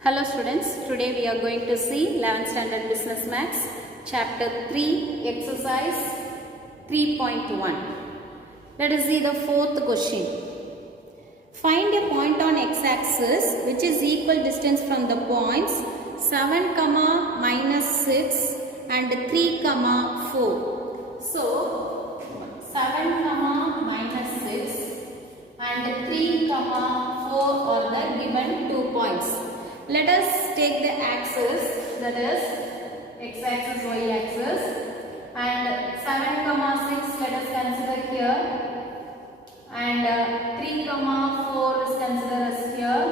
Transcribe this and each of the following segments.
Hello students, today we are going to see 11th standard business maths chapter 3 exercise 3.1. Let us see the fourth question. Find a point on x-axis which is equal distance from the points 7, minus 6 and 3, 4. So 7, minus 6 and 3, 4 are the given 2 points. Let us take the axis, that is x-axis, y-axis, and 7, 6 let us consider here, and 3, 4 is considered as here,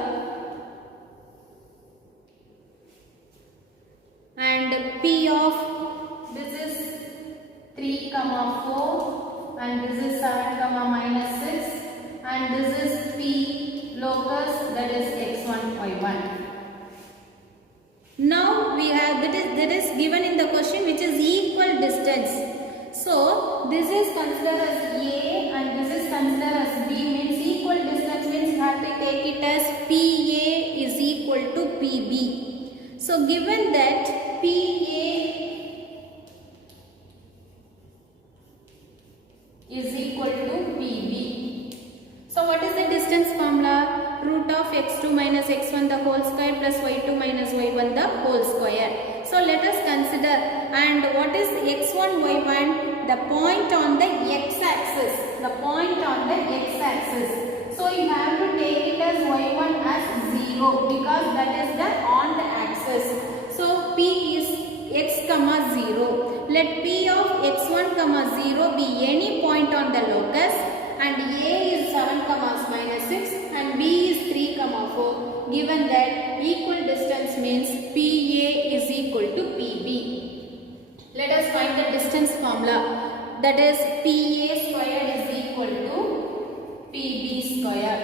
and P of this is 3, 4, and this is 7, minus 6, and this is P locus, that is x1, y1. Now we have that is given in the question which is equal distance. So this is considered as A and this is considered as B, means equal distance means you have to take it as PA is equal to PB. So given that PA is equal to PB. So what is the distance formula? Root of x2 minus x1 the whole square plus y2 minus y1 the whole square. So let us consider, and what is x1, y1? The point on the x-axis. The point on the x-axis. So you have to take it as y1 as 0 because that is the on the axis. So P is x, 0. Let P of x1, 0 be any point on the locus, and A is 7, minus 6 and B is 3, 4. Given that equal distance means PA is equal to PB. Let us find the distance formula, that is PA squared is equal to PB squared.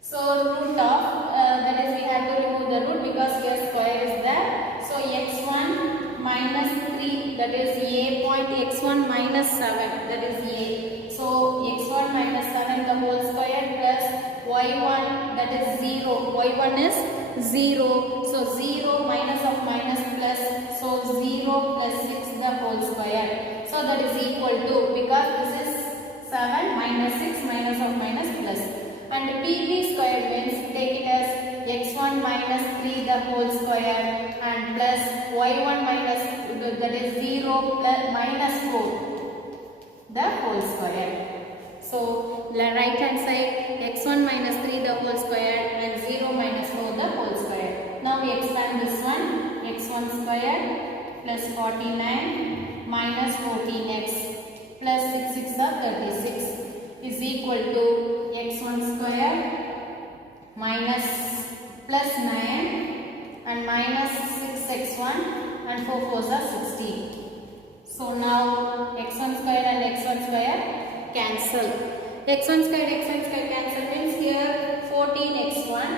So root of, that is we have to remove the root because here square is there. So x1 minus 3, that is A point, x1 minus 7, that is A. So x1 minus 7 the whole square plus y1, that is 0. y1 is 0. So 0 minus of minus plus. So 0 plus 6 the whole square. So that is equal to, because this is 7 minus 6 minus of minus plus. And PB square means take it as x1 minus 3 the whole square and plus y1 minus, that is 0 plus minus 4 the whole square. So right hand side x1 minus 3 the whole square and 0 minus 4 the whole square. Now we expand this one, x1 square plus 49 minus 14x plus 6 are 36 is equal to x1 square minus plus 9 and minus 6x1 and 4 4s are 16. So now x1 square and x1 square cancel. x1 square cancel means here 14x1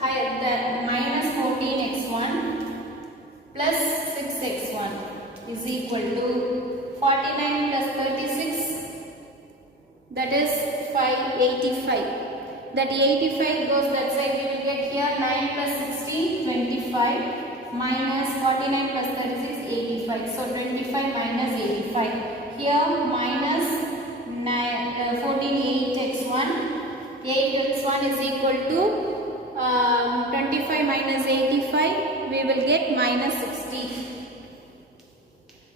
higher than minus 14x1 plus 6x1 is equal to 49 plus 36, that is 585. That 85 goes that side, we will get here 9 plus 16, 25 minus 49 plus 36, 85. So 25 minus 85. Here minus 9, 14, 8x1. 8x1 is equal to 25 minus 85. We will get minus 60.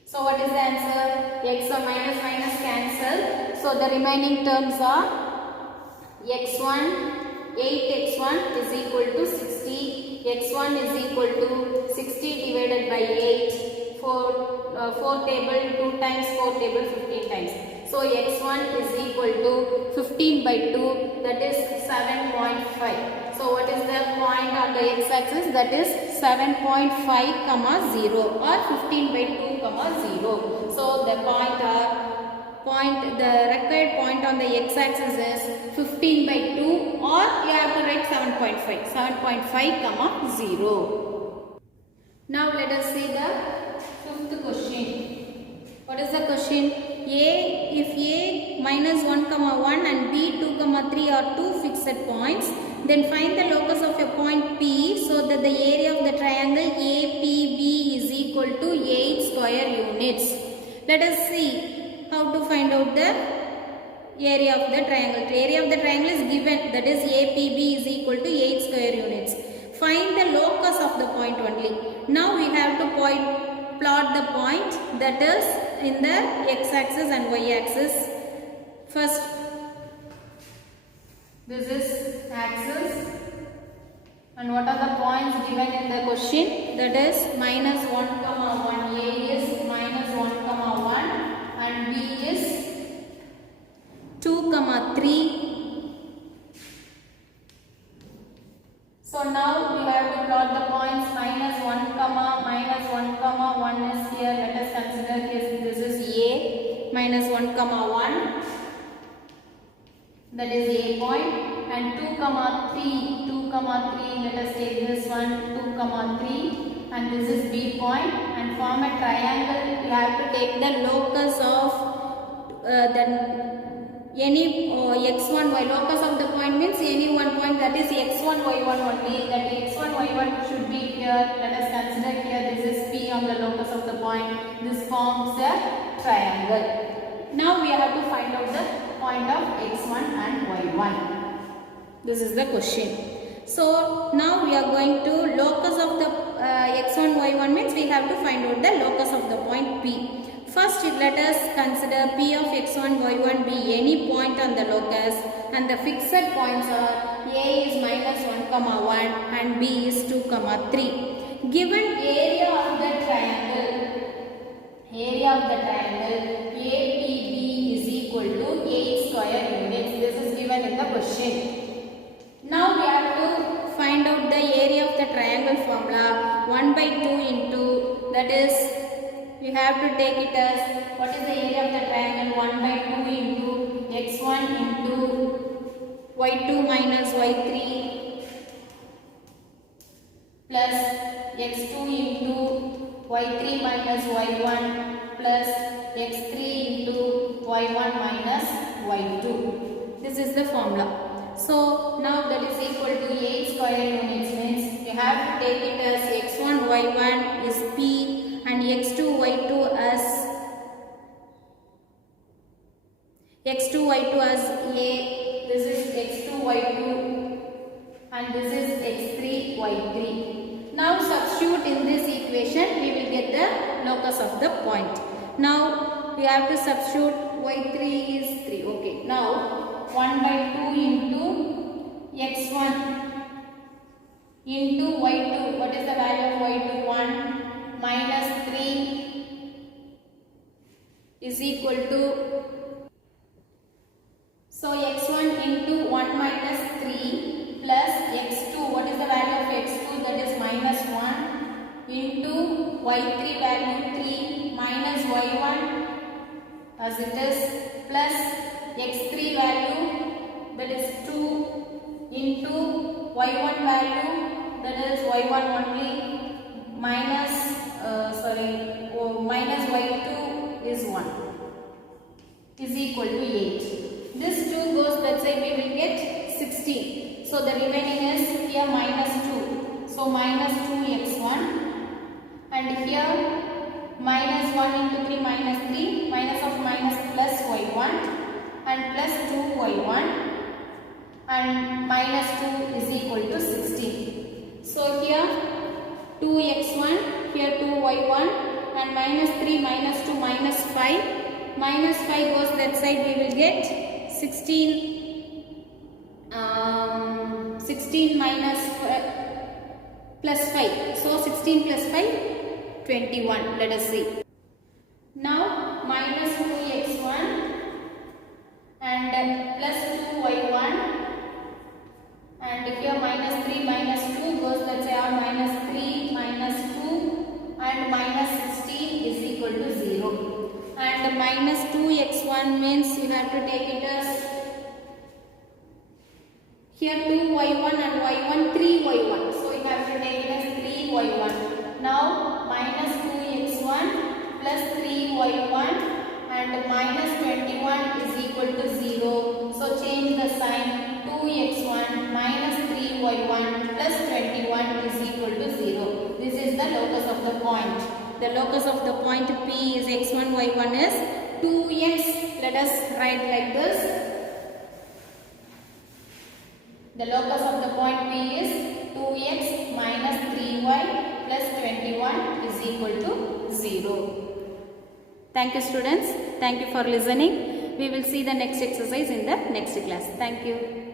So what is the answer? X or minus minus cancel. So the remaining terms are x1, 8x1 is equal to 60. x1 is equal to 60 divided by 8. 4 table 2 times, 4 table 15 times. So x1 is equal to 15 by 2, that is 7.5. So what is the point on the x-axis? That is 7.5, 0 or 15 by 2, 0. So the the required point on the x-axis is 15 by 2, or you have to write 7.5. 7.5, 0. Now let us see the fifth question. What is the question? If A minus 1, 1 and B 2, 3 are two fixed points, Then find the locus of a point P so that the area of the triangle APB is equal to 8 square units. Let us see how to find out the area of the triangle. The area of the triangle is given, that is APB is equal to 8 square units. Find the locus of the point only. Now we have to plot the point, that is in the x-axis and y-axis. First, this is axis, and what are the points given in the question? That is minus 1, 1, A is minus 1, 1 and B is 2, 3. So now we have to plot the points minus 1, minus 1, 1 is here. Let us consider this is A, minus 1, 1. That is A point, and 2, 3, let us take this one, 2, 3, and this is B point, and form a triangle. You have to take the locus of any x1, y. Locus of the point means any one point, that is x1, y1 only. That x1, y1 should be here. Let us consider here this is P on the locus of the point. This forms a triangle. Now we have to find out the point of x1 and y1. This is the question. So now we are going to locus of the x1, y1 means we have to find out the locus of the point P. First, let us consider P of x1, y1 be any point on the locus, and the fixed points are A is minus 1, 1 and B is 2, 3. Given area of the triangle APB is equal to 8 square units. This is given in the question. Now we have to find out the area of the triangle formula. 1 by 2 into, that is, you have to take it as, what is the area of the triangle? 1 by 2 into x1 into y2 minus y3 plus x2 into y3 minus y1 plus x3 into y1 minus y2. This is the formula. So now that is equal to 8 square units means you have to take it as x1, y1 is P and x2, y2 as A. This is x2, y2 and this is x3, y3. Now substitute in this equation, we will get the locus of the point. Now we have to substitute y3 is 3. Okay. Now 1 by 2 into x1 into y2. What is the value of y2? 1 minus 3 is equal to, so x1 into 1 minus 3 plus x2. What is the value of x2? That is minus 1 into y3 value 3 minus y1 as it is plus x3 value, that is 2 into y1 value, that is y1 only, minus minus y2 is 1 is equal to 8. This 2 goes that side, we will get 16. So the remaining is here minus 2. So minus 2x1 and here minus 1 into 3 minus 3, minus of minus plus y1 and plus 2y1 and minus 2 is equal to 16. So here 2x1, here 2y1 and minus 3 minus 2 minus 5. Minus 5 goes that side, we will get 16 minus plus 5. So 16 plus 5, 21. Let us see. Now minus 2x1 and plus 2y1 and here minus 3 minus 2 goes, let's say, or minus 3 minus 2 and minus 16 is equal to 0. And minus 2x1 means you have to take it as here 2y1 and y1, 3y1. So you have to take it as 3y1. Now minus 2x1 plus 3y1 and minus 21 is equal to 0. So change the sign, 2x1 minus 3 0. This is the locus of the point. The locus of the point P is x1, y1 is 2x. Let us write like this. The locus of the point P is 2x minus 3y plus 21 is equal to 0. Thank you students. Thank you for listening. We will see the next exercise in the next class. Thank you.